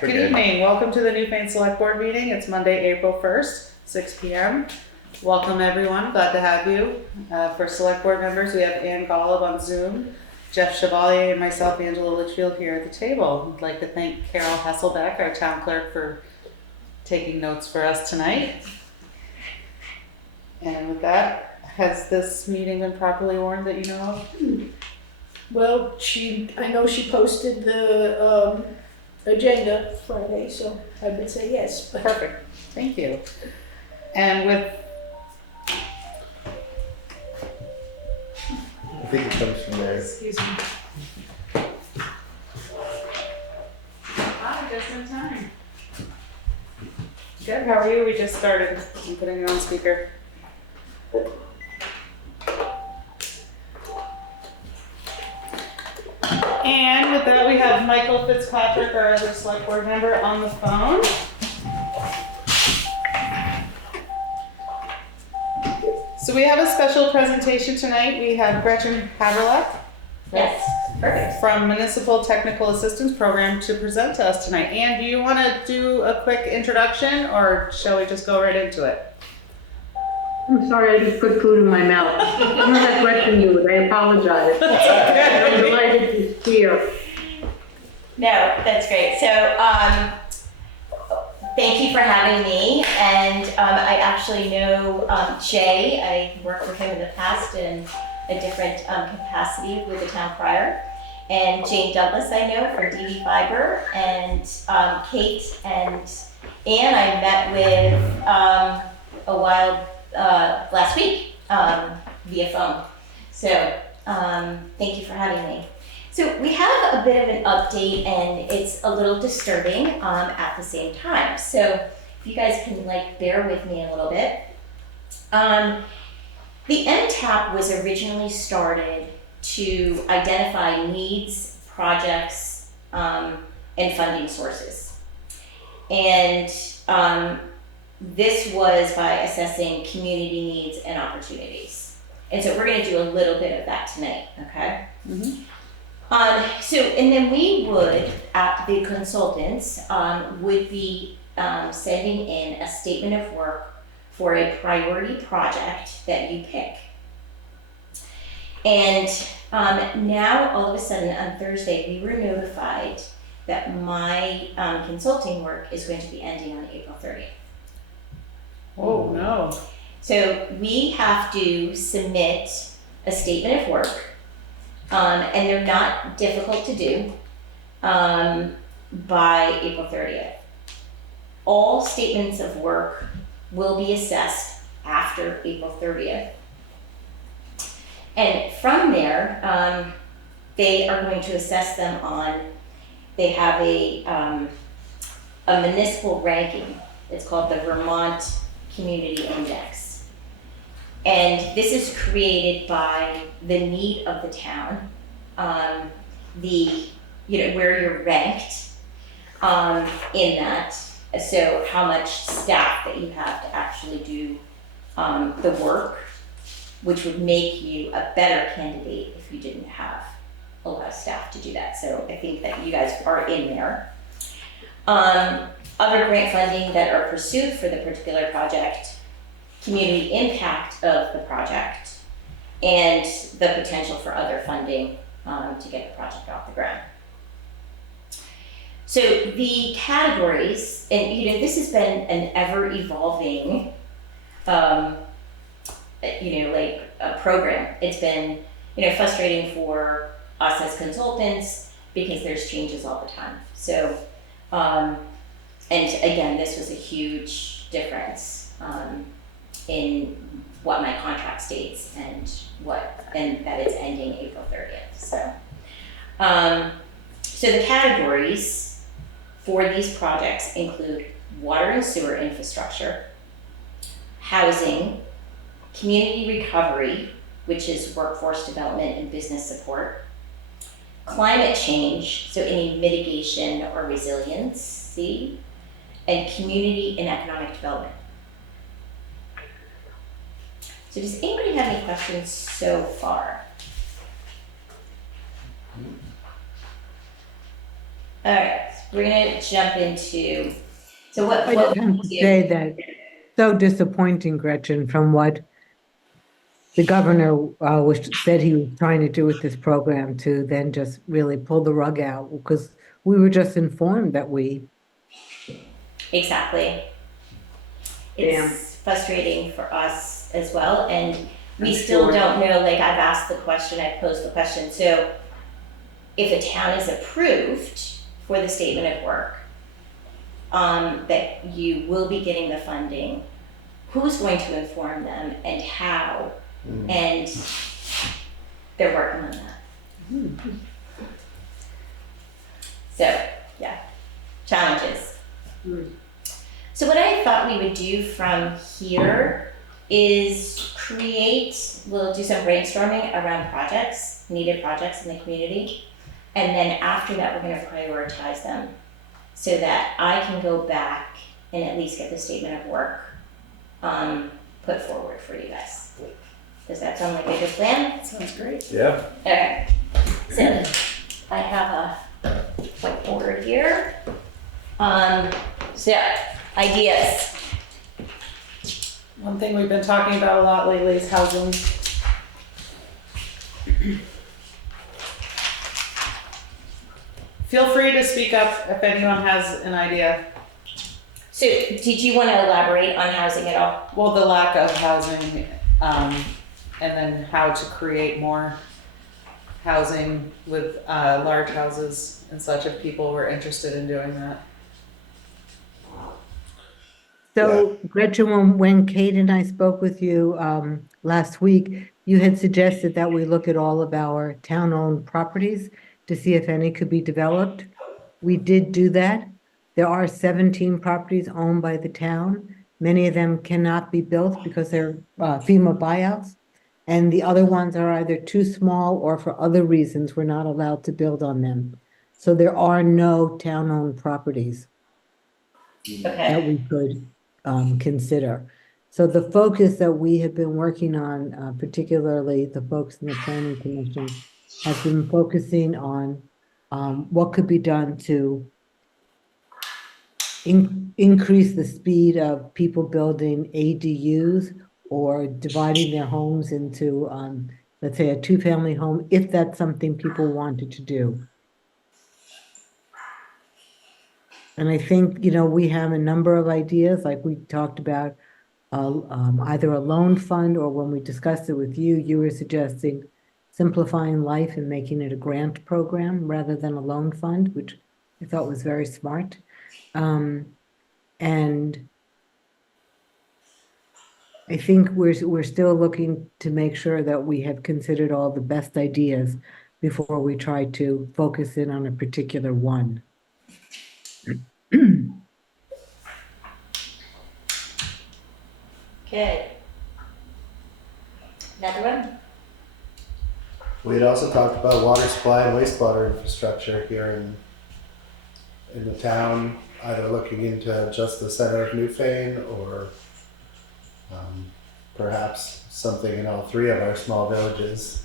Good evening. Welcome to the Newfane Selectboard meeting. It's Monday, April 1st, 6 p.m. Welcome everyone. Glad to have you. For Selectboard members, we have Ann Golob on Zoom, Jeff Chevalier, and myself, Angela Litchfield, here at the table. I'd like to thank Carol Hesselbeck, our town clerk, for taking notes for us tonight. And with that, has this meeting been properly warned that you know of? Well, I know she posted the agenda Friday, so I would say yes. But Perfect. Thank you. And with I think it comes from there. excuse me. Hi, just in time. Good, how are you? We just started. I'm putting you on speaker. And with that, we have Michael Fitzpatrick, our other select board member, on the phone. So we have a special presentation tonight. We have Gretchen Havreluk. Yes, perfect. From Municipal Technical Assistance Program to present to us tonight. Ann, do you want to do a quick introduction or shall we just go right into it? I'm sorry, I just put food in my mouth. I'm not questioning you, I apologize. I'm delighted to see you. No, that's great. So, thank you for having me. And I actually know Jay. I worked with him in the past in a different capacity with the town crier. And Jane Douglas I know from DB Fiber. And Kate and Ann I met with a while last week via phone. So thank you for having me. So we have a bit of an update and it's a little disturbing at the same time. So if you guys can bear with me a little bit. The MTAP was originally started to identify needs, projects, and funding sources. And this was by assessing community needs and opportunities. And so we're going to do a little bit of that tonight, okay? Mm-hmm. And then we would, the consultants, would be sending in a statement of work for a priority project that you pick. And now, all of a sudden, on Thursday, we were notified that my consulting work is going to be ending on April 30th. Oh, no. So we have to submit a statement of work, and they're not difficult to do, by April 30th. All statements of work will be assessed after April 30th. And from there, they are going to assess them on, they have a municipal ranking. It's called the Vermont Community Index. And this is created by the need of the town, where you're ranked in that. So how much staff that you have to actually do the work, which would make you a better candidate if you didn't have a lot of staff to do that. So I think that you guys are in there. Other grant funding that are pursued for the particular project, community impact of the project, and the potential for other funding to get the project off the ground. So the categories, and this has been an ever-evolving, a program. It's been, frustrating for us as consultants because there's changes all the time. So, and again, this was a huge difference in what my contract states and that it's ending April 30th. So the categories for these projects include water and sewer infrastructure, housing, community recovery, which is workforce development and business support, climate change, so any mitigation or resiliency, and community and economic development. So does anybody have any questions so far? All right. we're gonna jump into, so what I just have to we say do. that so disappointing, Gretchen, from what the governor said he was trying to do with this program to then just really pull the rug out because we were just informed that Exactly. It's frustrating for us as well, and we still don't know, like, I've asked the question, I've posed the question, so if a town is approved for the statement of work, that you will be getting the funding, who's going to inform them and how? And they're working on that. So, yeah, challenges. So what I thought we would do from here is we'll do some brainstorming around needed projects in the community. And then after that, we're gonna prioritize them so that I can go back and at least get the statement of work put forward for you guys. Does that sound like a good plan? Sounds great. Yeah. Okay, so I have a whiteboard here. So ideas. One thing we've been talking about a lot lately is housing. Feel free to speak up if anyone has an idea. So did you want to elaborate on housing at all? Well, the lack of housing, and then how to create more housing with large houses and such if people were interested in doing that. So Gretchen, when Kate and I spoke with you last week, you had suggested that we look at all of our town-owned properties to see if any could be developed. We did do that. There are 17 properties owned by the town. Many of them cannot be built because they're FEMA buyouts. And the other ones are either too small or for other reasons, we're not allowed to build on them. So there are no town-owned properties that Okay. we could consider. So the focus that we have been working on, particularly the folks in the Planning Commission, has been focusing on what could be done to increase the speed of people building ADUs or dividing their homes into, let's say, a two-family home, if that's something people wanted to do. And I think, we have a number of ideas, like we talked about either a loan fund, or when we discussed it with you, you were suggesting simplifying life and making it a grant program rather than a loan fund, which I thought was very smart. And I think we're still looking to make sure that we have considered all the best ideas before we try to focus in on a particular one. Good. Another one? We had also talked about water supply and wastewater infrastructure here in the town, either looking into just the center of Newfane or perhaps something in all three of our small villages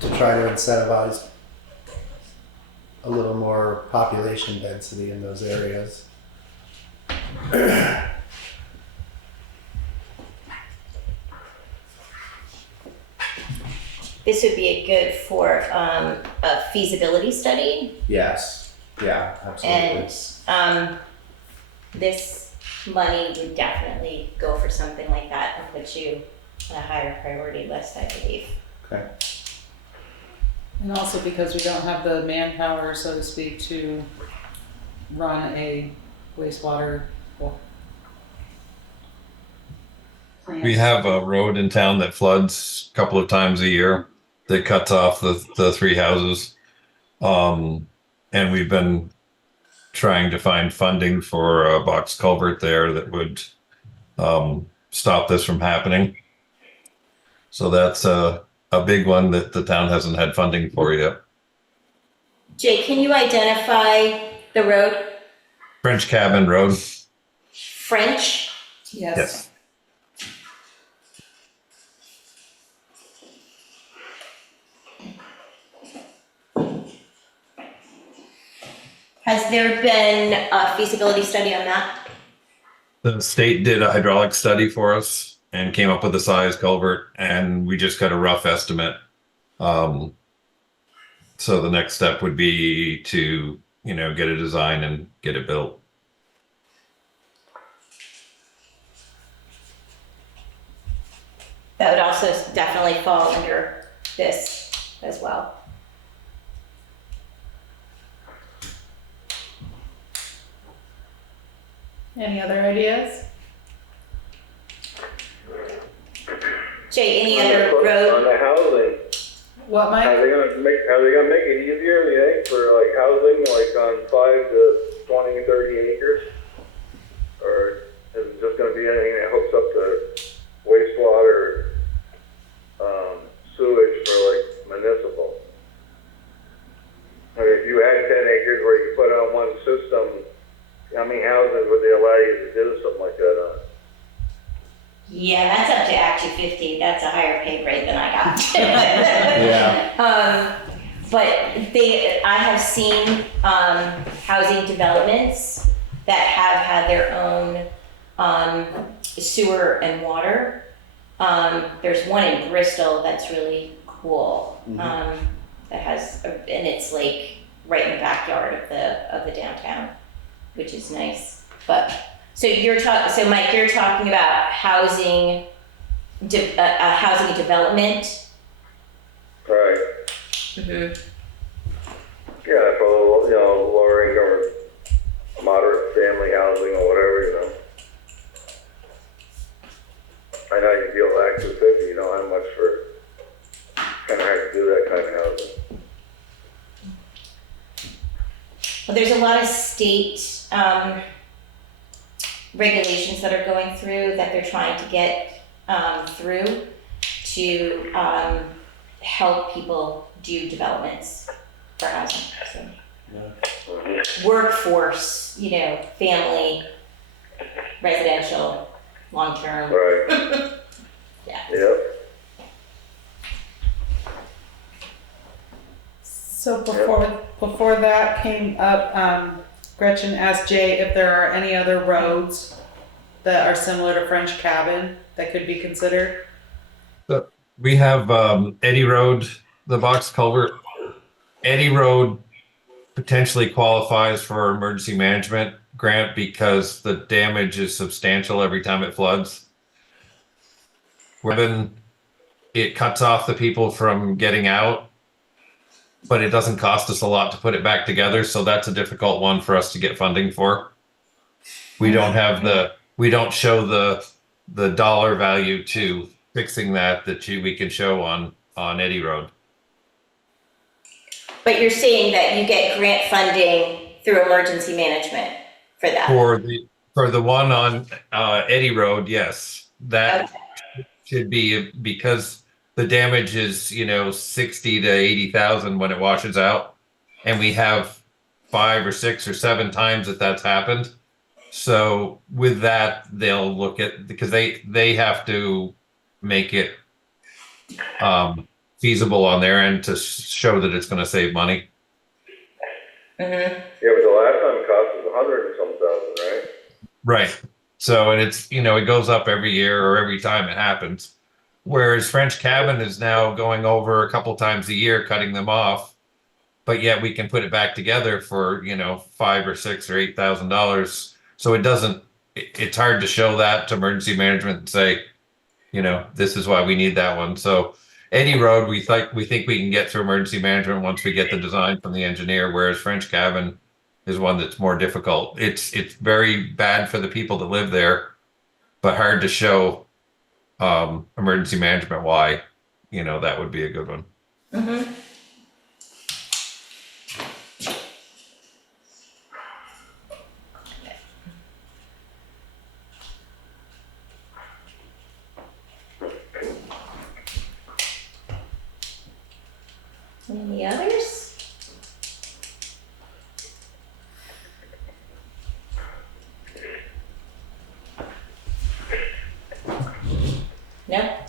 to try to incentivize a little more population density in those areas. This would be good for a feasibility study, Yes. Yeah, absolutely. and this money would definitely go for something like that and put you on a higher priority list, I believe. Okay. And also because we don't have the manpower, so to speak, to run a wastewater plant. We have a road in town that floods a couple of times a year that cuts off the three houses. And we've been trying to find funding for a box culvert there that would stop this from happening. So that's a big one that the town hasn't had funding for yet. Jay, can you identify the road? French Cabin Road. French? Yes. Yes. Has there been a feasibility study on that? The state did a hydraulic study for us and came up with a size culvert, and we just got a rough estimate. So the next step would be to, get a design and get it built. That would also definitely fall under this as well. Any other ideas? Jay, any other On road? the housing, What, are Mike? they gonna make it easier, you think, for like housing, like on 5 to 20, 30 acres? Or is it just gonna be anything that hooks up to wastewater, sewage for like municipal? I mean, if you had 10 acres where you could put on one system, how many houses would they allow you to do something like that on? Yeah, that's up to Act 250. That's a higher pay grade than I got. Yeah. But I have seen housing developments that have had their own sewer and water. There's one in Bristol that's really cool. That has, and it's like right in the backyard of the downtown, which is nice. But so Mike, you're talking about housing development. Right. Mm-hmm. Yeah, for, lower income or moderate family housing or whatever, I know you deal with Act 250, you know how much for kind of hard to do that kind of housing. Well, there's a lot of state regulations that are going through that they're trying to get through to help people do developments for housing. So, workforce, family, residential, long-term. Right. Yeah. Yep. So before that came up, Gretchen asked Jay if there are any other roads that are similar to French Cabin that could be considered. We have Eddy Road, the box culvert. Eddy Road potentially qualifies for emergency management grant because the damage is substantial every time it floods. It cuts off the people from getting out, but it doesn't cost us a lot to put it back together. So that's a difficult one for us to get funding for. We don't show the dollar value to fixing that we can show on Eddy Road. But you're saying that you get grant funding through emergency management for that? For the one on Eddy Road, yes. That should be, because the damage is 60 to 80,000 when it washes out, and we have 5 or 6 or 7 times that's happened. So with that, they'll look at, because they have to make it feasible on their end to show that it's going to save money. Mm-hmm. Yeah, but the last time it cost us 100 and some thousand, right? Right. So, and it's, it goes up every year or every time it happens. Whereas French Cabin is now going over a couple times a year, cutting them off, but yet we can put it back together for, $5 or $6 or $8,000. So it's hard to show that to emergency management and say, this is why we need that one. So Eddy Road, we think we can get through emergency management once we get the design from the engineer, whereas French Cabin is one that's more difficult. It's very bad for the people that live there, but hard to show emergency management why, that would be a good one. Mm-hmm. Any others? No? I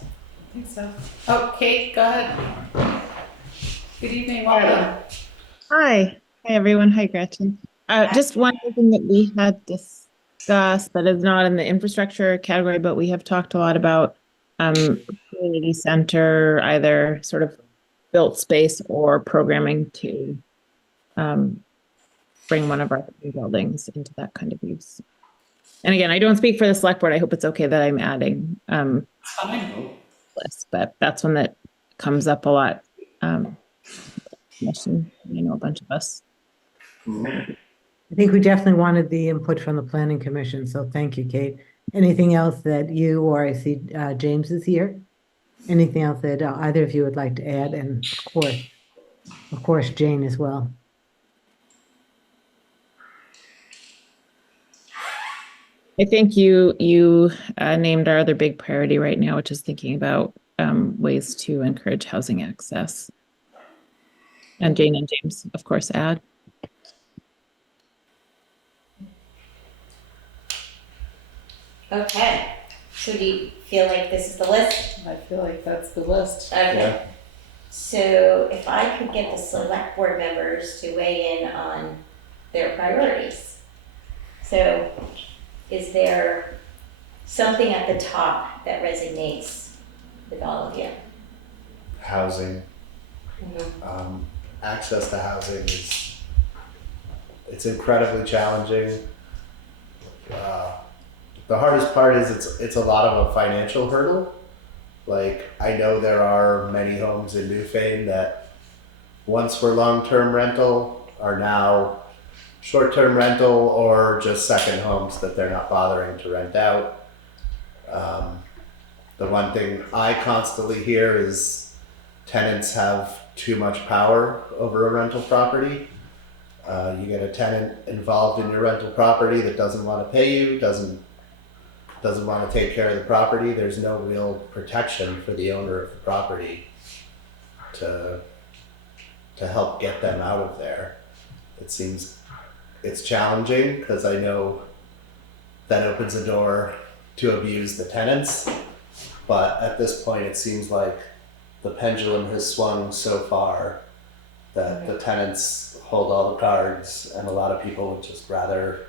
think so. Oh, Kate, go ahead. Good evening, welcome. Hi. Hi, everyone. Hi, Gretchen. Just one other thing that we had discussed that is not in the infrastructure category, but we have talked a lot about community center, either sort of built space or programming to bring one of our buildings into that kind of use. And again, I don't speak for the select board. I hope it's okay that I'm adding list, but that's one that comes up a lot. Commission, I know a bunch of us. I think we definitely wanted the input from the planning commission, so thank you, Kate. Anything else that you, or I see James is here? Anything else that either of you would like to add? And of course, Jane as well. I think you named our other big priority right now, which is thinking about ways to encourage housing access. And Jane and James, of course, add. Okay, so do you feel like this is the list? I feel like that's the list. Okay. Yeah. So if I could get the select board members to weigh in on their priorities. So is there something at the top that resonates with all of you? Housing, Mhm. access to housing it's incredibly challenging. The hardest part is it's a lot of a financial hurdle. Like, I know there are many homes in Newfane that once were long-term rental are now short-term rental or just second homes that they're not bothering to rent out. The one thing I constantly hear is tenants have too much power over a rental property. You get a tenant involved in your rental property that doesn't want to pay you, doesn't want to take care of the property. There's no real protection for the owner of the property to help get them out of there. It seems it's challenging because I know that opens a door to abuse the tenants. But at this point, it seems like the pendulum has swung so far that the tenants hold all the cards, and a lot of people would just rather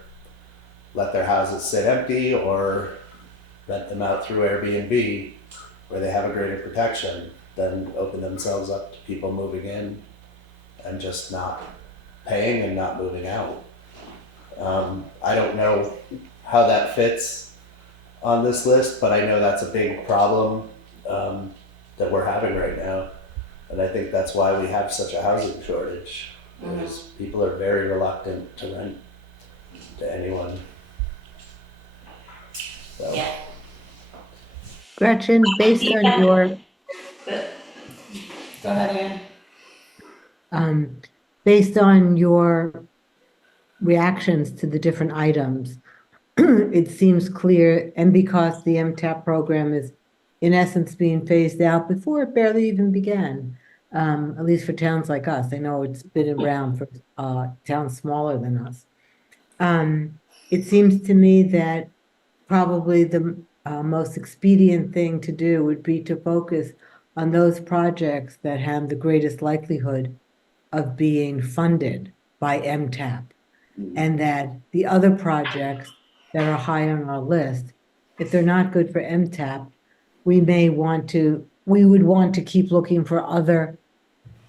let their houses sit empty or rent them out through Airbnb, where they have a greater protection, than open themselves up to people moving in and just not paying and not moving out. I don't know how that fits on this list, but I know that's a big problem that we're having right now. And I think that's why we have such a housing shortage, because people are very reluctant to rent to anyone. So. Yeah. Gretchen, based on your Go ahead, Ann. based on your reactions to the different items, it seems clear, and because the MTAP program is in essence being phased out before it barely even began, at least for towns like us. I know it's been around for towns smaller than us. It seems to me that probably the most expedient thing to do would be to focus on those projects that have the greatest likelihood of being funded by MTAP, and that the other projects that are high on our list, if they're not good for MTAP, we would want to keep looking for other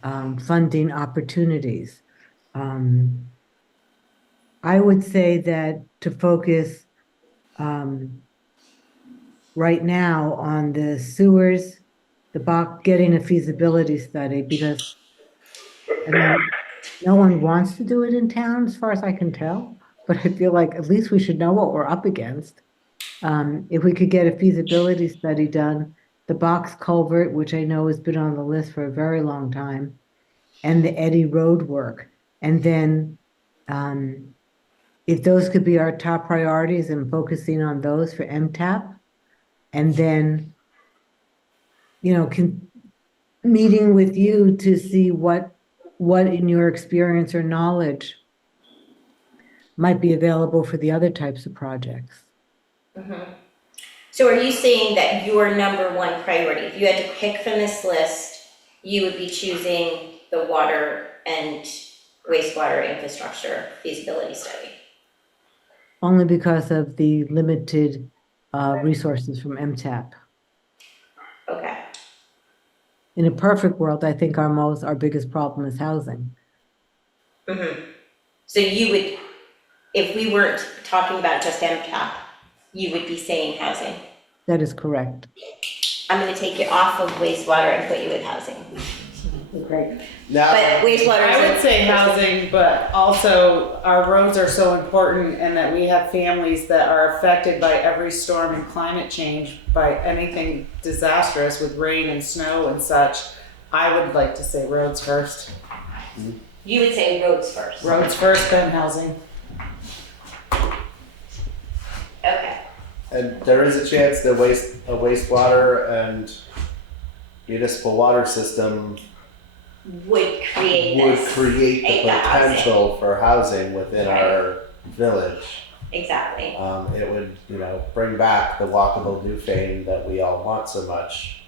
funding opportunities. I would say that to focus right now on the sewers, getting a feasibility study, because I mean, no one wants to do it in town as far as I can tell, but I feel like at least we should know what we're up against. If we could get a feasibility study done, the box culvert, which I know has been on the list for a very long time, and the Eddy Road work. And then if those could be our top priorities and focusing on those for MTAP, and then, meeting with you to see what in your experience or knowledge might be available for the other types of projects. Mm-hmm. So are you saying that your number one priority, if you had to pick from this list, you would be choosing the water and wastewater infrastructure feasibility study. Only because of the limited resources from MTAP. Okay. In a perfect world, I think our biggest problem is housing. So you would, if we weren't talking about just MTAP, you would be saying housing. That is correct. I'm gonna take you off of wastewater and put you with housing. Okay. Now, But wastewater is. I would say housing, but also our roads are so important and that we have families that are affected by every storm and climate change, by anything disastrous with rain and snow and such. I would like to say roads first. You would say roads first. Roads first, then housing. Okay. and there is a chance that a wastewater and municipal water system Would create would this. create the the housing. potential for housing within Right. our village. Exactly. It would, bring back the walkable Newfane that we all want so much.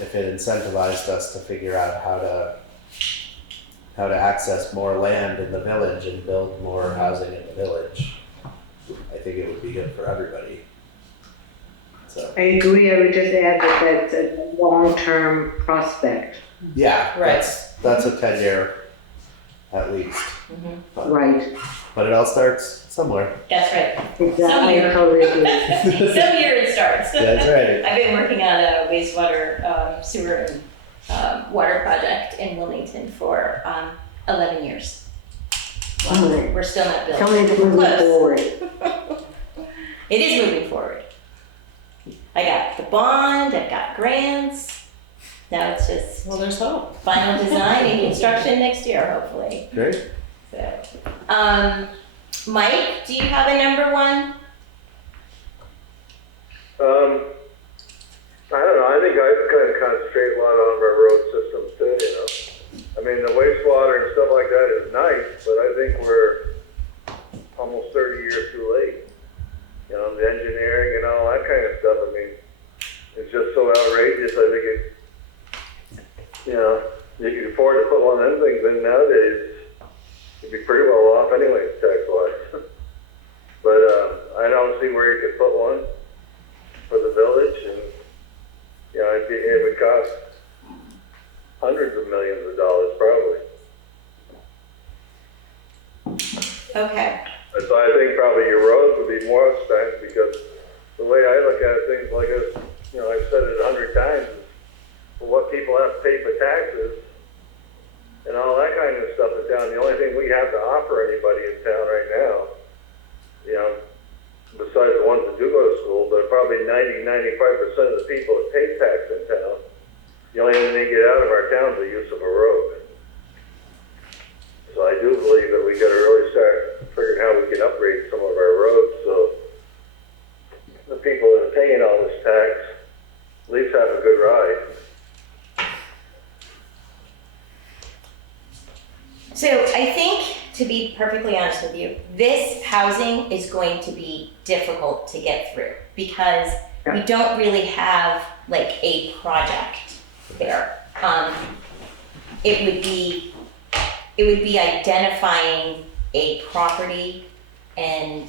If it incentivized us to figure out how to access more land in the village and build more housing in the village, I think it would be good for everybody. So, I agree. I would just add that that's a long-term prospect. yeah, Right. that's a 10-year at least. Right. But it all starts somewhere. That's right. Exactly. year. I totally agree. Some year it starts. That's right. I've been working on a wastewater, sewer, and water project in Wilmington for 11 years. Oh. We're still not built. Tell me it's moving Close. forward. It is moving forward. I got the bond, I've got grants. Now it's just Well, there's hope. final design and construction next year, hopefully. Great. So, Mike, do you have a number one? I don't know, I think I'd kind of concentrate a lot on our road systems too, I mean, the wastewater and stuff like that is nice, but I think we're almost 30 years too late. The engineering and all that kind of stuff, I mean, it's just so outrageous, I think you can afford to put one of them things in nowadays. You'd be pretty well off anyway, tax-wise. But I don't see where you could put one for the village, and it would cost hundreds of millions of dollars probably. Okay. So I think probably your roads would be more spent, because the way I look at things like this, I've said it 100 times, is for what people have to pay for taxes and all that kind of stuff in town. The only thing we have to offer anybody in town right now, besides the ones that do go to school, but probably 90-95% of the people that pay tax in town, the only thing they get out of our town is the use of a road. So I do believe that we got to really start figuring how we can upgrade some of our roads, so the people that are paying all this tax at least have a good ride. So I think, to be perfectly honest with you, this housing is going to be difficult to get through because we don't really have like a project there. It would be identifying a property and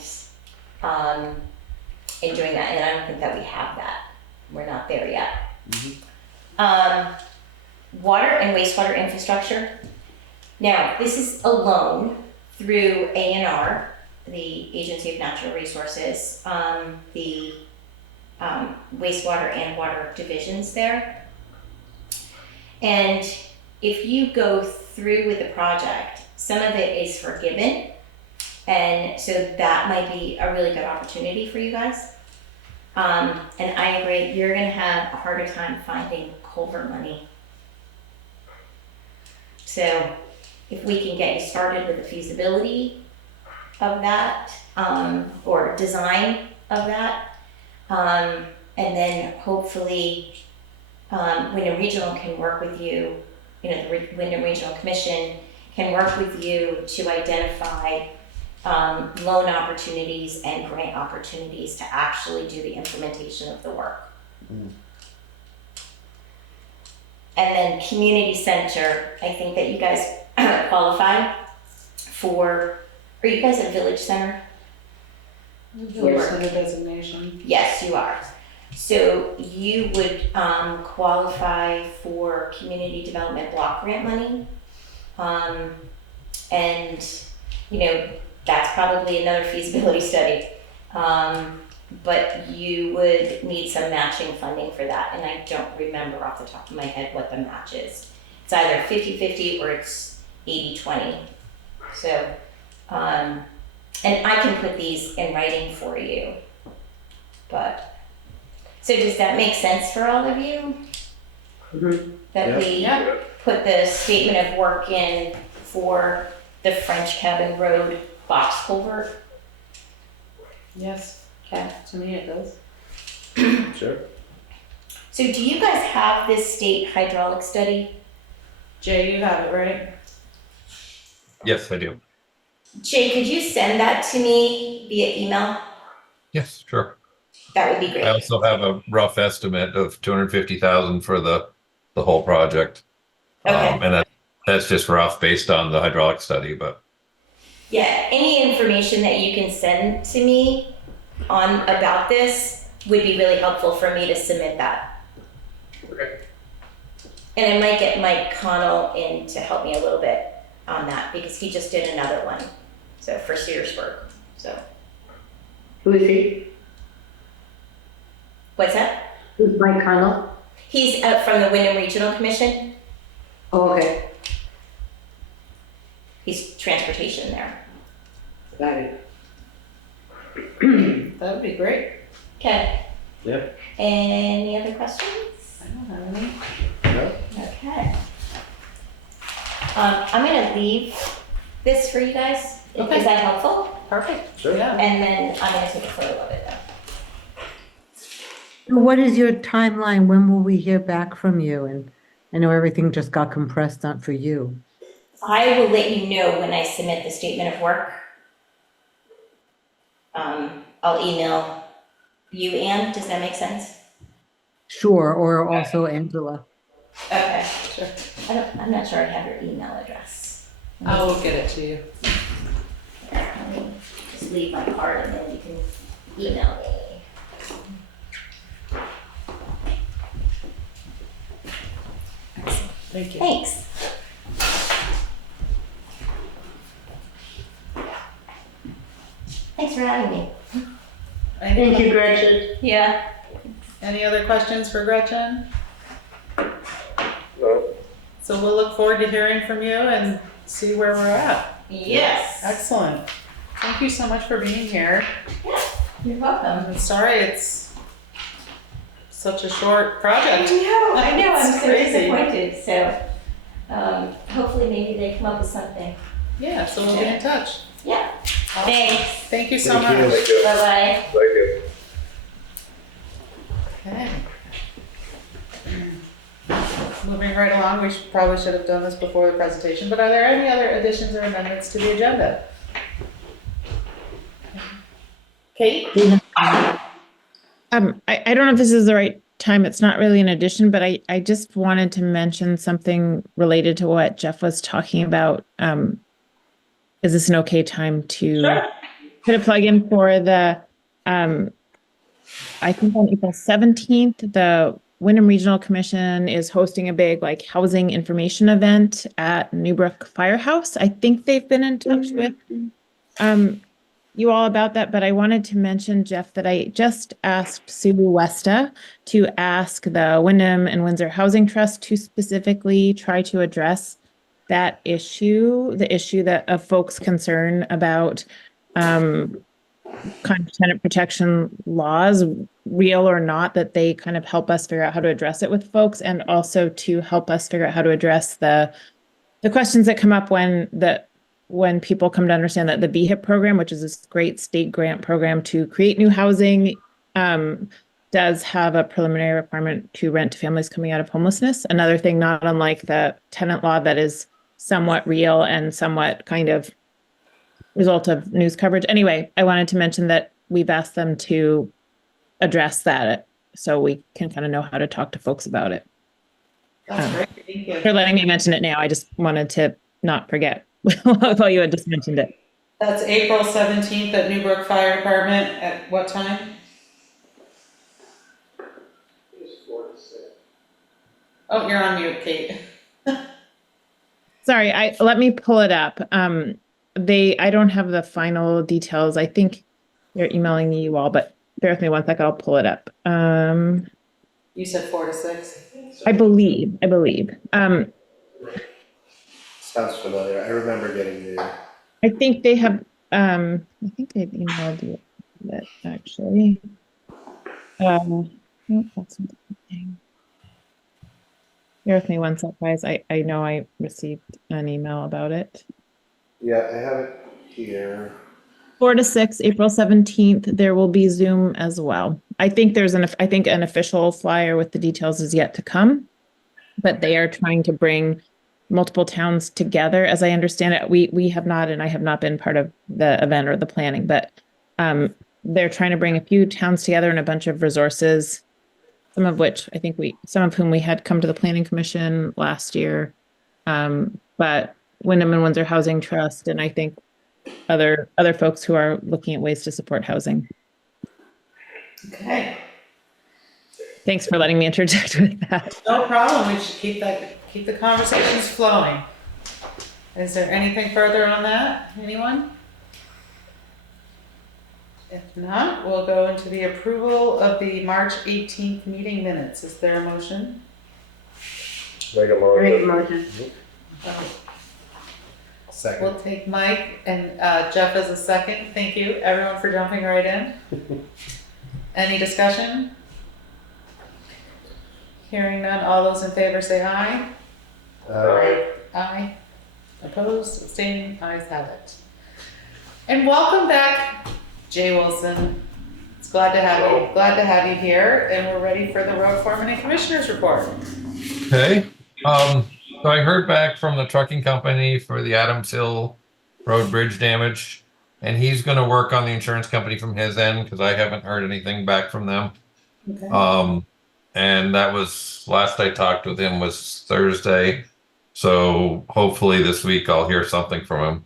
doing that, and I don't think that we have that. We're not there yet. Water and wastewater infrastructure. Now, this is a loan through ANR, the Agency of Natural Resources, the wastewater and water divisions there. And if you go through with the project, some of it is forgiven. And so that might be a really good opportunity for you guys. And I agree, you're gonna have a harder time finding culvert money. So if we can get you started with the feasibility of that, or design of that, and then hopefully Wyndham Regional can work with you, the Wyndham Regional Commission can work with you to identify loan opportunities and grant opportunities to actually do the implementation of the work. And then community center, I think that you guys qualify for, are you guys a village center? Village center designation. Yes, you are. So you would qualify for community development block grant money. And, you know, that's probably another feasibility study. But you would need some matching funding for that. And I don't remember off the top of my head what the match is. It's either 50-50 or it's 80-20. So, and I can put these in writing for you. But, so does that make sense for all of you? Mhm. That we Yeah. put the statement of work in for the French Cabin Road box culvert? Yes, Okay. to me it does. Sure. So do you guys have this state hydraulic study? Jay, you have it, right? Yes, I do. Jay, could you send that to me via email? Yes, sure. That would be great. I also have a rough estimate of 250,000 for the whole project. Okay. And that's just rough based on the hydraulic study, but Yeah, any information that you can send to me on about this would be really helpful for me to submit that. Okay. And I might get Mike Connell in to help me a little bit on that because he just did another one. So for Searsburg. So Who is he? what's that? Who's Mike Connell? He's from the Wyndham Regional Commission. Oh, okay, He's transportation there. got it. That would be great. Okay. Yeah. Any other questions? I don't have any. No? Okay. I'm gonna leave this for you guys. Okay. Is that helpful? Perfect. Sure. Yeah. And then I'm gonna take a photo of it though. What is your timeline? When will we hear back from you? And I know everything just got compressed on for you. I will let you know when I submit the statement of work. I'll email you, Ann. Does that make sense? Sure, or also Angela. Okay. Sure. I'm not sure I have your email address. I will get it to you. Let me just leave my card and then you can email me. Thank you. Thanks. Thanks for having me. Thank you, Gretchen. Yeah. Any other questions for Gretchen? No? So we'll look forward to hearing from you and see where we're at. Yes. Excellent. Thank you so much for being here. You're welcome. I'm sorry it's such a short project. I know, I'm It's so crazy. disappointed, so, hopefully maybe they come up with something. Yeah, so we'll be in touch. Yeah. Awesome. Thanks. Thank you so Thank you. much. Thank you. Bye-bye. Thank you. Okay. Moving right along, we probably should have done this before the presentation, but are there any other additions or amendments to the agenda? Kate? I don't know if this is the right time. It's not really an addition, but I just wanted to mention something related to what Jeff was talking about. Is this an okay time to put a plug in for the, I think on April 17th, the Wyndham Regional Commission is hosting a big like housing information event at Newbrook Firehouse. I think they've been in touch with you all about that, but I wanted to mention, Jeff, that I just asked Sue Westa to ask the Wyndham and Windsor Housing Trust to specifically try to address that issue, the issue that of folks' concern about kind of tenant protection laws, real or not, that they kind of help us figure out how to address it with folks, and also to help us figure out how to address the questions that come up when people come to understand that the BHIP program, which is this great state grant program to create new housing, does have a preliminary requirement to rent to families coming out of homelessness. Another thing, not unlike the tenant law, that is somewhat real and somewhat kind of result of news coverage. Anyway, I wanted to mention that we've asked them to address that so we can kind of know how to talk to folks about it. That's great, thank you. For letting me mention it now, I just wanted to not forget while you had just mentioned it. That's April 17th at Newbrook Fire Department at what time? Oh, you're on mute, Kate. Sorry, let me pull it up. I don't have the final details. I think they're emailing you all, but bear with me one second, I'll pull it up. You said 4 to 6? I believe. Sounds familiar. I remember getting the. I think they have, I think they've emailed you that actually. Nope, that's not the thing. Bear with me one sec, guys. I know I received an email about it. Yeah, I have it here. 4 to 6, April 17th. There will be Zoom as well. I think an official flyer with the details is yet to come, but they are trying to bring multiple towns together. As I understand it, we have not, and I have not been part of the event or the planning, but they're trying to bring a few towns together and a bunch of resources, some of whom we had come to the Planning Commission last year, but Wyndham and Windsor Housing Trust, and I think other folks who are looking at ways to support housing. Okay. Thanks for letting me interject with that. No problem. We should keep the conversations flowing. Is there anything further on that? Anyone? If not, we'll go into the approval of the March 18th meeting minutes. Is there a motion? Make a motion. Oh, Second. we'll take Mike and Jeff as a second. Thank you, everyone, for jumping right in. Any discussion? Hearing none, all those in favor say aye. Aye. Opposed, abstaining, ayes have it. And welcome back, Jay Wilson. It's glad to have you. Glad to have you here, and we're ready for the road foreman and commissioners report. Okay. So I heard back from the trucking company for the Adams Hill Road bridge damage, and he's going to work on the insurance company from his end because I haven't heard anything back from them. Okay. And that was last I talked with him was Thursday. So hopefully this week I'll hear something from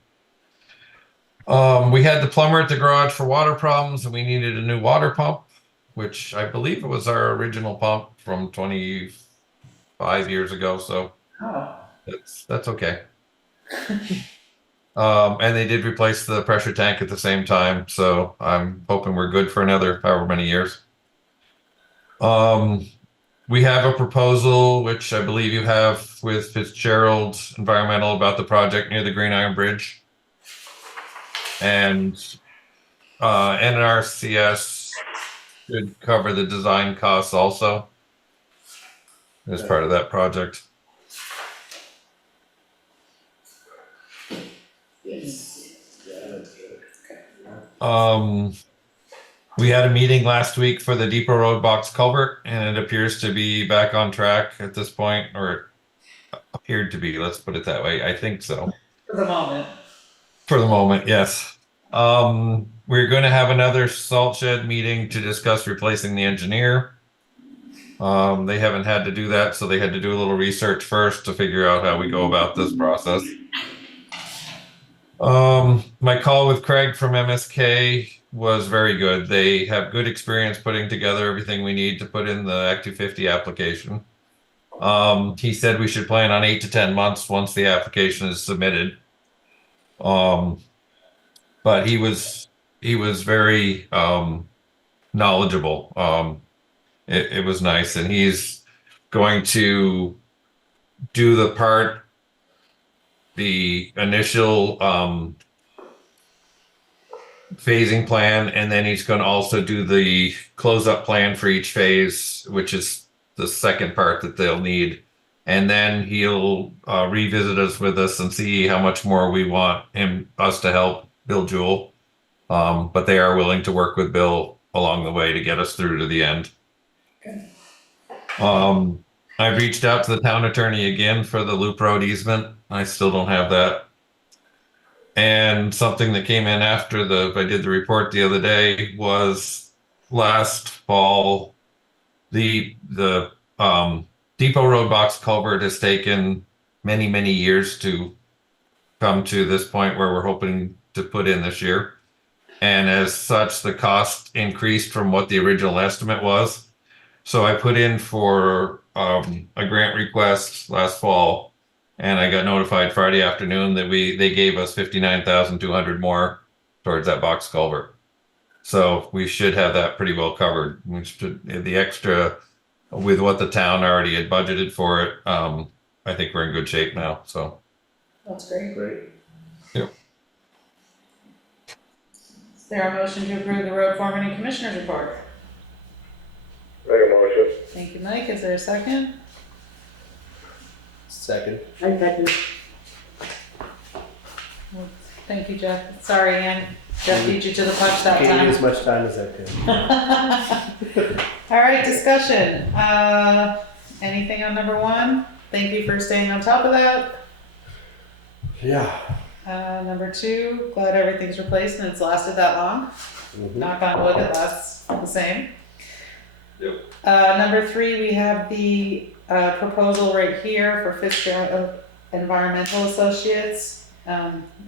him. We had the plumber at the garage for water problems and we needed a new water pump, which I believe it was our original pump from 25 years ago. So that's okay. And they did replace the pressure tank at the same time. So I'm hoping we're good for another however many years. We have a proposal, which I believe you have with Fitzgerald Environmental about the project near the Green Iron Bridge. And NRCS should cover the design costs also as part of that project. We had a meeting last week for the Depot Road box culvert, and it appears to be back on track at this point, or appeared to be, let's put it that way. I think so. For the moment. For the moment, yes. We're going to have another salt shed meeting to discuss replacing the engineer. They haven't had to do that, so they had to do a little research first to figure out how we go about this process. My call with Craig from MSK was very good. They have good experience putting together everything we need to put in the Act 250 application. He said we should plan on 8 to 10 months once the application is submitted. But he was very knowledgeable. It was nice, and he's going to do the initial phasing plan, and then he's going to also do the close-up plan for each phase, which is the second part that they'll need. And then he'll revisit us with us and see how much more we want us to help Bill Jewell. But they are willing to work with Bill along the way to get us through to the end. Okay. I've reached out to the town attorney again for the loop road easement. I still don't have that. And something that came in after I did the report the other day was last fall, the Depot Road box culvert has taken many, many years to come to this point where we're hoping to put in this year. And as such, the cost increased from what the original estimate was. So I put in for a grant request last fall, and I got notified Friday afternoon that they gave us 59,200 more towards that box culvert. So we should have that pretty well covered. The extra with what the town already had budgeted for it. I think we're in good shape now. So That's great. Great. Is there a motion to approve the road foreman and commissioners report? Make a motion. Thank you, Mike. Is there a second? Second. I second. Thank you, Jeff. Sorry, Ann. Jeff beat you to the punch that Gave you as time. much time as I could. All right, discussion. Anything on number 1? Thank you for staying on top of that. Yeah. Number 2, glad everything's replaced and it's lasted that long. Mhm. Knock on wood, it lasts the same. Yep. Number 3, we have the proposal right here for Fitzgerald Environmental Associates.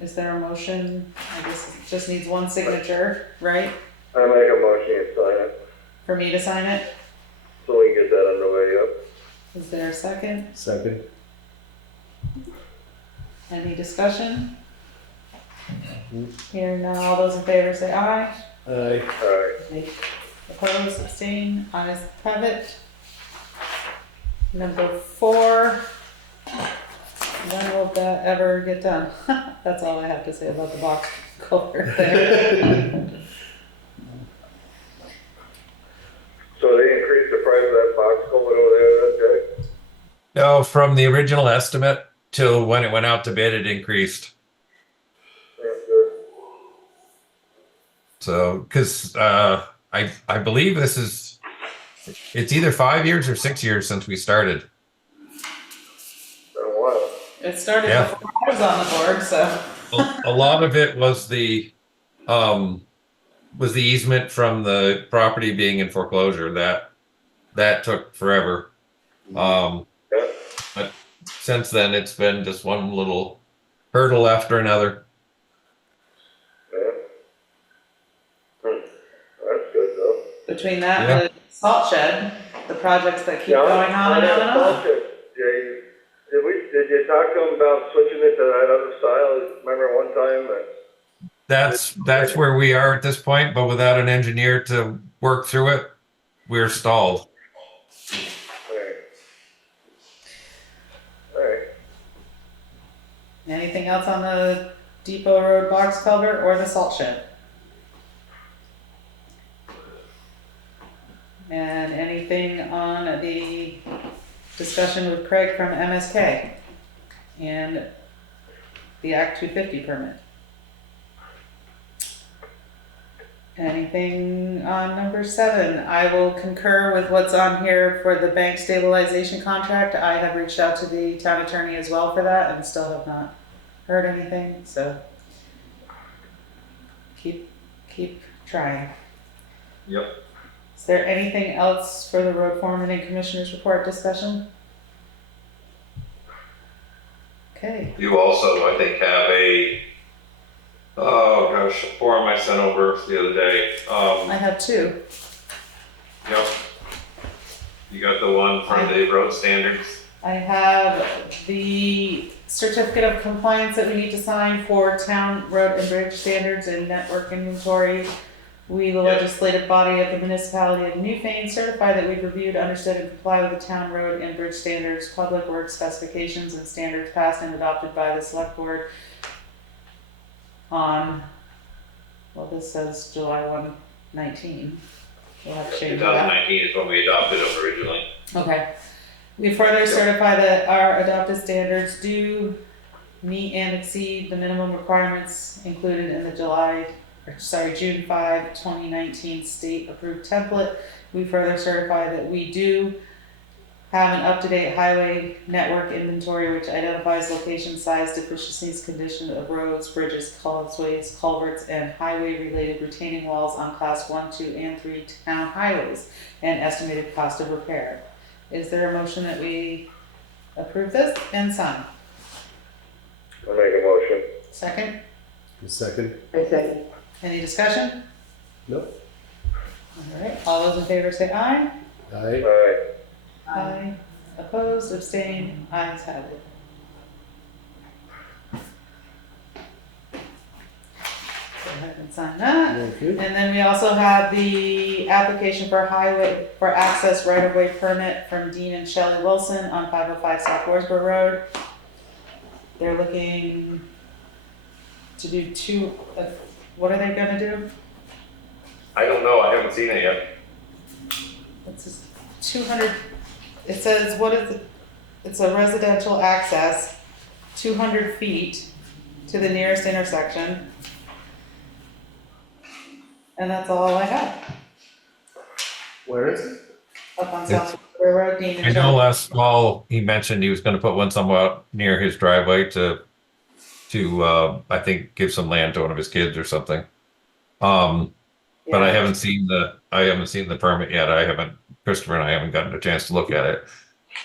Is there a motion? I guess it just needs one signature, right? I make a motion and sign it, For me to sign it? so we can get that underway, yep. Is there a second? Second. Any discussion? Hearing none, all those in favor say aye. Aye. Alright, Opposed, abstain, ayes have it. Number 4, when will that ever get done? That's all I have to say about the box culvert there. so they increased the price of that box culvert over there, then, Jay? no, from the original estimate till when it went out to bid, it increased. Yeah, good. So, because I believe it's either 5 years or 6 years since we started. Been a while. It started Yeah. before I was on the board, so. A lot of it was the easement from the property being in foreclosure. That took forever. Yeah. But since then, it's been just one little hurdle after another. Yeah. That's good though. Between that and the salt shed, the projects that keep Yeah, going on and on and on. Jay, did you talk to them about switching it to that other style? Remember one time that? That's where we are at this point, but without an engineer to work through it, we're stalled. Alright. Anything else on the Depot Road box culvert or the salt shed? And anything on the discussion with Craig from MSK and the Act 250 permit? Anything on number 7? I will concur with what's on here for the bank stabilization contract. I have reached out to the town attorney as well for that and still have not heard anything, so keep trying. Yep. Is there anything else for the road foreman and commissioners report discussion? Okay, You also, I think, have a form I sent over the other day. I have 2. Yep. You got the one from the road standards. I have the certificate of compliance that we need to sign for town road and bridge standards and network inventory. We, the legislative body of the municipality of Newfane, certify that we've reviewed, understood, and comply with the town road and bridge standards, public works specifications, and standards passed and adopted by the Selectboard on, well, this says July 1, 19. We'll have to change that. 2019 is when we adopted them originally. Okay. We further certify that our adopted standards do meet and exceed the minimum requirements included in the June 5, 2019 state approved template. We further certify that we do have an up-to-date highway network inventory which identifies location, size, deficiencies, condition of roads, bridges, causeways, culverts, and highway-related retaining walls on class 1, 2, and 3 town highways and estimated cost of repair. Is there a motion that we approve this and sign? I'll make a motion. Second? Second? I second. Any discussion? Nope. All right, all those in favor say aye. Aye. Alright, Aye. Opposed, abstained, ayes have it. Go ahead and sign that. Thank you. And then we also have the application for highway, for access right-of-way permit from Dean and Shelley Wilson on 505 South Wardsboro Road. They're looking to do what are they gonna do? I don't know. I haven't seen it yet. What's this, 200, it says, what is it? It's a residential access, 200 feet to the nearest intersection. And that's all I have. Where is it? Up on South Railroad, Dean I and know Shelley. last fall he mentioned he was going to put one somewhere near his driveway to I think give some land to one of his kids or something. But I Yeah. haven't seen the permit yet. Christopher and I haven't gotten a chance to look at it.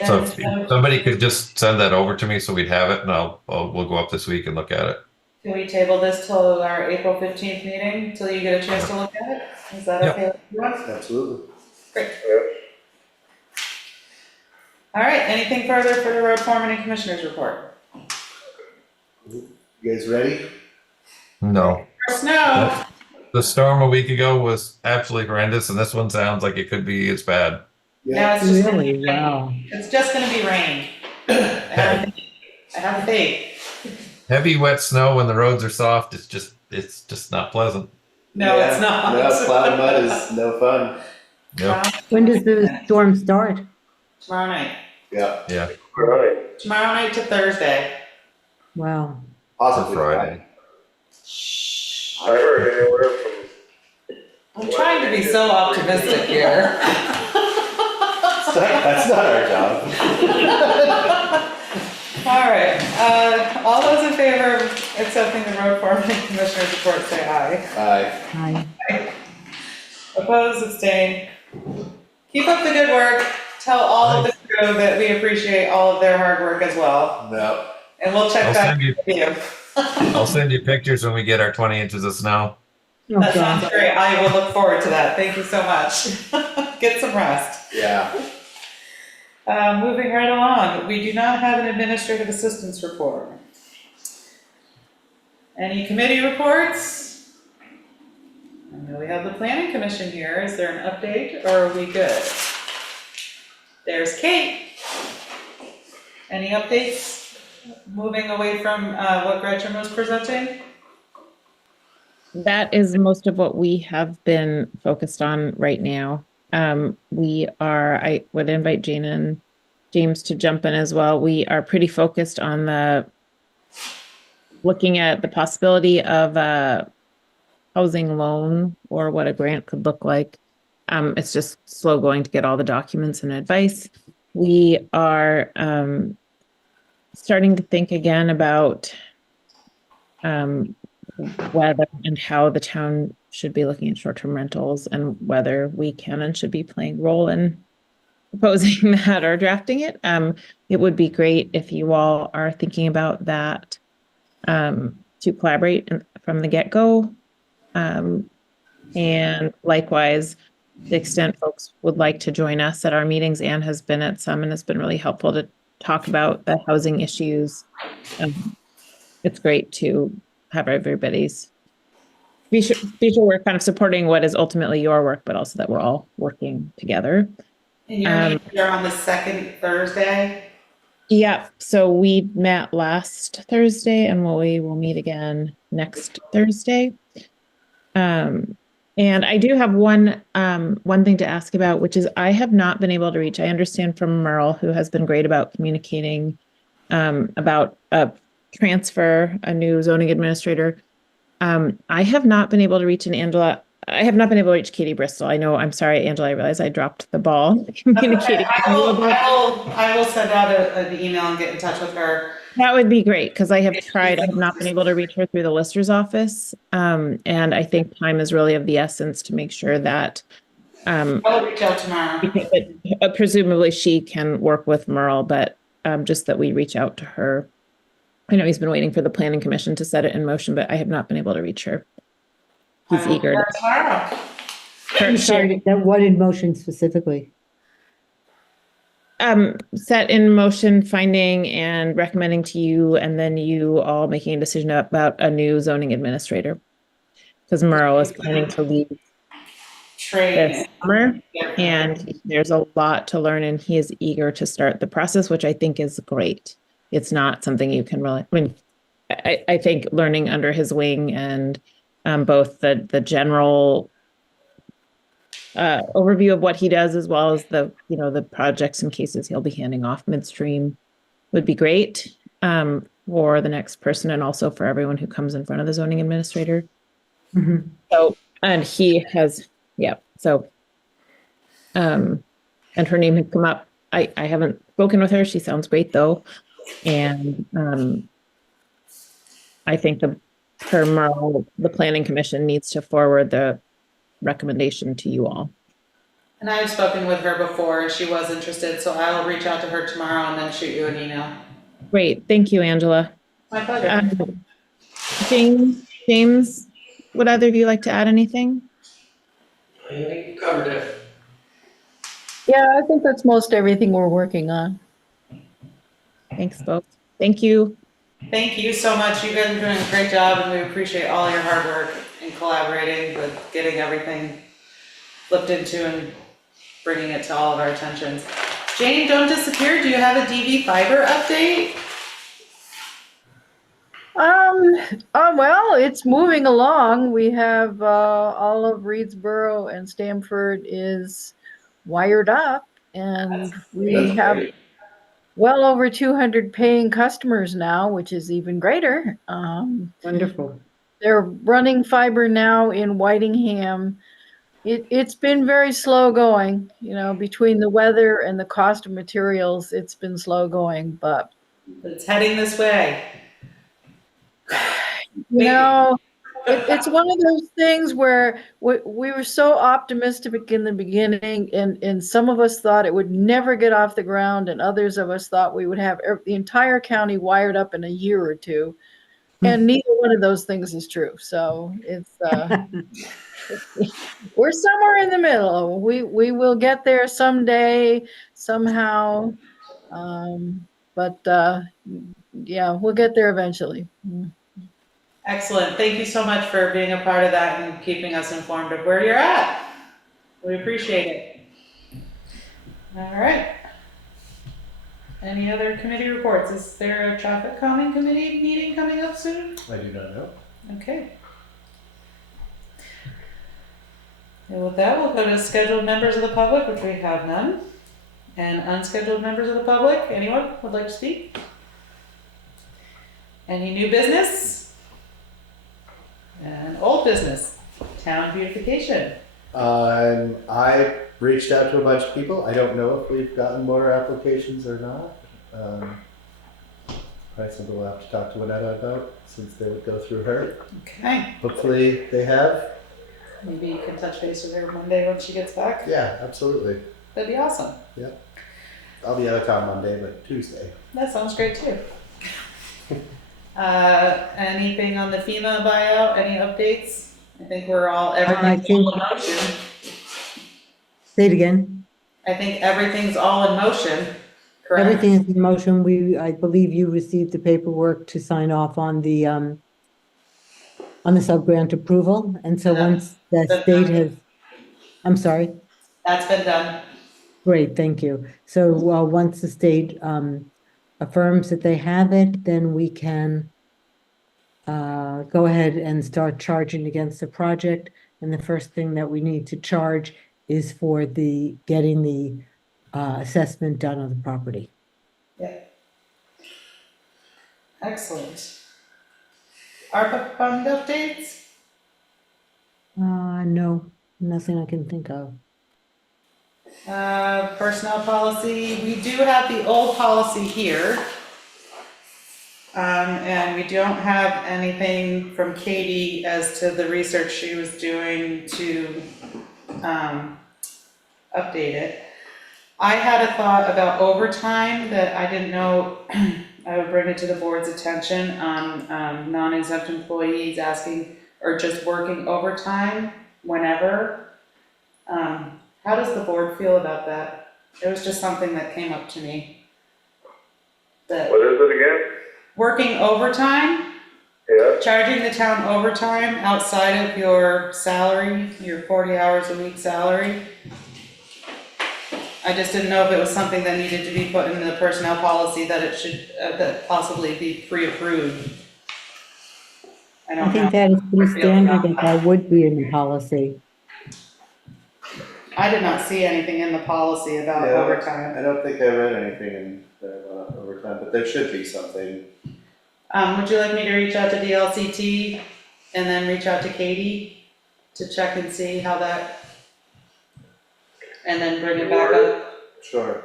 So And if somebody could just send that over to me so we'd have it, and we'll go up this week and look at it. can we table this till our April 15th meeting, till you get a chance to look at it? Is that Yep. okay with you? Absolutely. Great. yeah. All right, anything further for the road foreman and commissioners report? You guys ready? No. For snow, The storm a week ago was absolutely horrendous, and this one sounds like it could be as bad. yeah, it's just gonna Really? be rain. Wow. It's just gonna be rain. I have faith. Heavy, wet snow when the roads are soft, it's just not pleasant. No, Yeah. it's not. No, plowing mud is no fun. Yep. When does the storm start? Tomorrow night. Yeah. Yeah. Alright, Tomorrow night to Thursday. Wow. Possibly Friday. I heard anywhere from. I'm trying to be so optimistic here. That's not our job. All right, all those in favor of accepting the road foreman and commissioners report, say aye. Aye. Hi. Opposed, abstained. Keep up the good work. Tell all of the crew that we appreciate all of their hard work as well. No. And we'll check I'll back send you- with you. I'll send you pictures when we get our 20 inches of snow. Oh, That God. sounds great. I will look forward to that. Thank you so much. Get some rest. Yeah. Moving right along, we do not have an administrative assistance report. Any committee reports? I know we have the planning commission here. Is there an update or are we good? There's Kate. Any updates? Moving away from what Gretchen was presenting? That is most of what we have been focused on right now. I would invite Jane and James to jump in as well. We are pretty focused on looking at the possibility of a housing loan or what a grant could look like. It's just slow going to get all the documents and advice. We are starting to think again about whether and how the town should be looking at short-term rentals and whether we can and should be playing a role in proposing that or drafting it. It would be great if you all are thinking about that to collaborate from the get-go. And likewise, the extent folks would like to join us at our meetings, Anne has been at some and has been really helpful to talk about the housing issues. It's great to have everybody's be sure we're kind of supporting what is ultimately your work, but also that we're all working together. And you're meeting here on the second Thursday? Yeah, so we met last Thursday and we will meet again next Thursday. And I do have one thing to ask about, which is I have not been able to reach. I understand from Merle, who has been great about communicating about a transfer, a new zoning administrator. I have not been able to reach Angela. I have not been able to reach Katie Bristol. I'm sorry, Angela. I realize I dropped the ball communicating. I will send out an email and get in touch with her. That would be great because I have tried. I have not been able to reach her through the lister's office. And I think time is really of the essence to make sure that I'll reach out tomorrow. presumably she can work with Merle, but just that we reach out to her I know he's been waiting for the planning commission to set it in motion, but I have not been able to reach her. He's eager to Tomorrow. I'm sorry, that what in motion specifically? Set in motion finding and recommending to you, and then you all making a decision about a new zoning administrator. Because Merle is planning to leave this Train. summer, and there's a lot to learn, and he is eager to start the process, which I think is great. It's not something you can really, I mean, I think learning under his wing and both the general overview of what he does, as well as the projects and cases he'll be handing off midstream would be great for the next person, and also for everyone who comes in front of the zoning administrator. Mhm. So, and he has, and her name had come up. I haven't spoken with her. She sounds great though. And I think the planning commission needs to forward the recommendation to you all. And I've spoken with her before. She was interested, so I'll reach out to her tomorrow and then shoot you an email. Great. Thank you, Angela. My pleasure. James, would either of you like to add anything? I think you covered it. Yeah, I think that's most everything we're working on. Thanks, folks. Thank you. Thank you so much. You guys are doing a great job, and we appreciate all your hard work in collaborating with getting everything looked into and bringing it to all of our attention. Jane, don't disappear. Do you have a DV fiber update? Well, it's moving along. We have all of Reedsboro and Stamford is wired up, and we have well over 200 paying customers now, which is even greater. Wonderful. They're running fiber now in Whitingham. It's been very slow going, between the weather and the cost of materials, it's been slow going, but It's heading this way. it's one of those things where we were so optimistic in the beginning, and some of us thought it would never get off the ground, and others of us thought we would have the entire county wired up in a year or two. And neither one of those things is true. So it's we're somewhere in the middle. We will get there someday, somehow. But we'll get there eventually. Excellent. Thank you so much for being a part of that and keeping us informed of where you're at. We appreciate it. All right. Any other committee reports? Is there a traffic calming committee meeting coming up soon? I do not know. Okay. And with that, we'll go to scheduled members of the public, which we have none. And unscheduled members of the public. Anyone would like to speak? Any new business? And old business. Town beautification. I reached out to a bunch of people. I don't know if we've gotten more applications or not. Probably something we'll have to talk to Winetta about, since they would go through her. Okay. Hopefully they have. Maybe you can touch base with her Monday when she gets back. Yeah, absolutely. That'd be awesome. I'll be out of town Monday, but Tuesday. That sounds great too. Anything on the FEMA buyout? Any updates? I think everything's all in motion. Say it again. I think everything's all in motion, correct? Everything is in motion. I believe you received the paperwork to sign off on the sub-grant approval. And so once the state has, I'm sorry. That's been done. Great, thank you. So once the state affirms that they have it, then we can go ahead and start charging against the project. And the first thing that we need to charge is for getting the assessment done on the property. Yeah. Excellent. ARPA fund updates? No, nothing I can think of. Personnel policy, we do have the old policy here. And we don't have anything from Katie as to the research she was doing to update it. I had a thought about overtime that I didn't know I would bring it to the board's attention on, non-exempt employees asking, or just working overtime whenever. How does the board feel about that? It was just something that came up to me. That What is it again? working overtime, Yeah, charging the town overtime outside of your salary, your 40 hours a week salary. I just didn't know if it was something that needed to be put in the personnel policy, that it should, that possibly be pre-approved. I I don't know. think that is pretty Feel standard about that that would be in the policy. I did not see anything in the policy about Yeah, overtime. I don't think I read anything in there about overtime, but there should be something. Would you like me to reach out to DLCT and then reach out to Katie to check and see how that, and then bring it back up? Sure.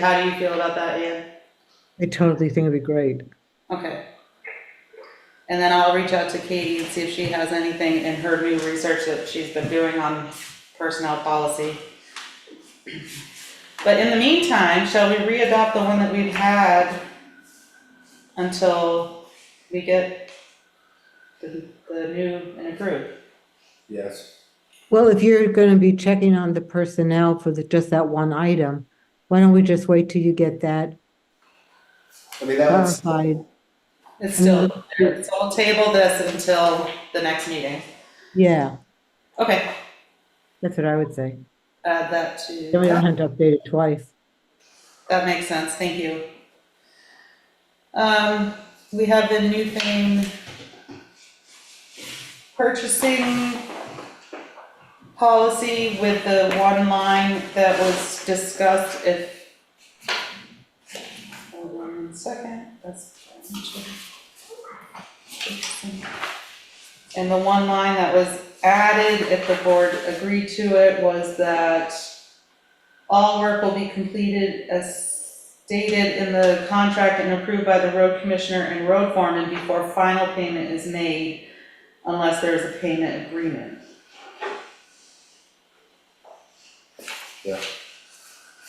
How do you feel about that, Ian? I totally think it'd be great. Okay. And then I'll reach out to Katie and see if she has anything in her new research that she's been doing on personnel policy. But in the meantime, shall we re-adopt the one that we've had until we get the new and approved? Yes. Well, if you're gonna be checking on the personnel for just that one item, why don't we just wait till you get that I mean, that was, clarified? It's still, so we'll table this until the next meeting. Yeah, Okay, that's what I would say. add that to. Then we don't have to update it twice. That makes sense, thank you. We have the Newfane purchasing policy with the one line that was discussed if, hold on 1 second, that's. And the one line that was added, if the board agreed to it, was that all work will be completed as stated in the contract and approved by the road commissioner and road foreman before final payment is made, unless there is a payment agreement. Yeah.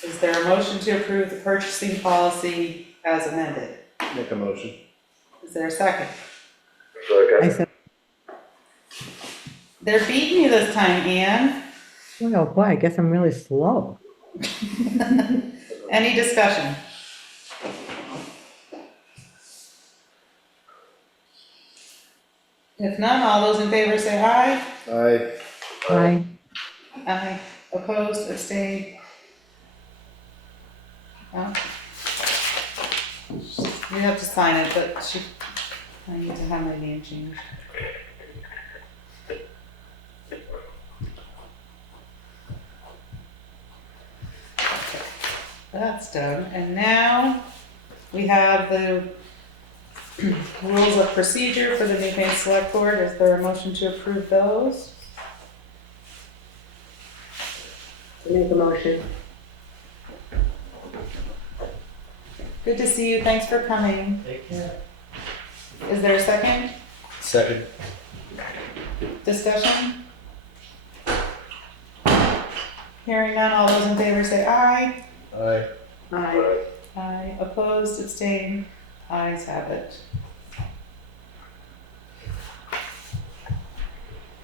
Is there a motion to approve the purchasing policy as amended? make a motion. Is there a second? I said, They're beating you this time, Ann. well, boy, I guess I'm really slow. Any discussion? If none, all those in favor say aye. Aye. Aye. Opposed, abstained? No? You have to sign it, but I need to have my name changed. Okay, that's done, and now we have the rules of procedure for the Newfane Select Board. Is there a motion to approve those? Make a motion. Good to see you, thanks for coming. Take care. Is there a second? Second. Discussion? Hearing none, all those in favor say aye. Aye. Aye. Aye. Opposed, abstained, ayes have it.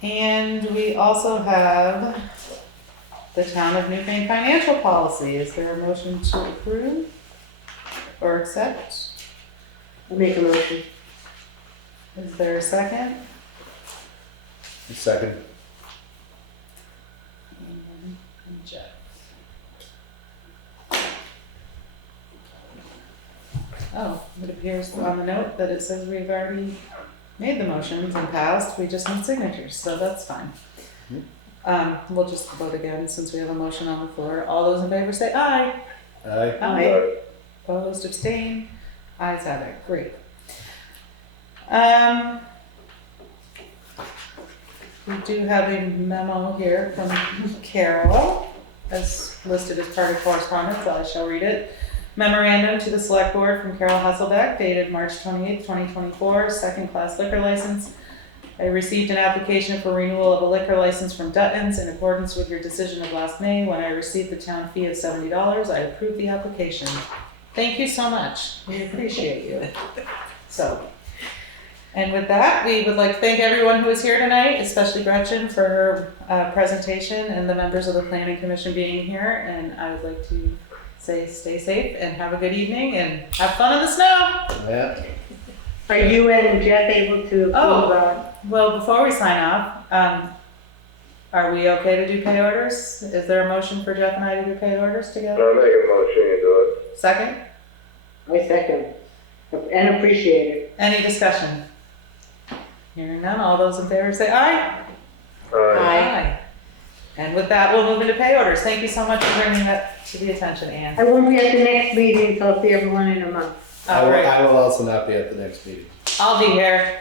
And we also have the Town of Newfane financial policy. Is there a motion to approve or accept? Make a motion. Is there a second? Second. And Jeff. Oh, it appears on the note that it says we've already made the motions and passed, we just need signatures, so that's fine. We'll just vote again since we have a motion on the floor. All those in favor say aye. Aye. Aye. Opposed, abstained, ayes have it, great. We do have a memo here from Carol, as listed as part of correspondence, I shall read it. Memorandum to the Select Board from Carol Hasselbeck dated March 28th, 2024, second class liquor license I received an application for renewal of a liquor license from Dutton's in accordance with your decision of last May. When I received the town fee of $70, I approved the application. Thank you so much. We appreciate you. So, and with that, we would like to thank everyone who is here tonight, especially Gretchen for her presentation and the members of the Planning Commission being here. And I would like to say stay safe and have a good evening and have fun in the snow. Yeah. Are you and Jeff able to? Well, before we sign off, are we okay to do pay orders? Is there a motion for Jeff and I to do pay orders together? I'll make a motion to do it. Second? I second, and appreciate it. Any discussion? Hearing none, all those in favor say aye. Aye. And with that, we'll move into pay orders. Thank you so much for bringing that to the attention, Anne. I won't be at the next meeting, so I'll see everyone in a month. I All right, will also not be at the next meeting. I'll be here.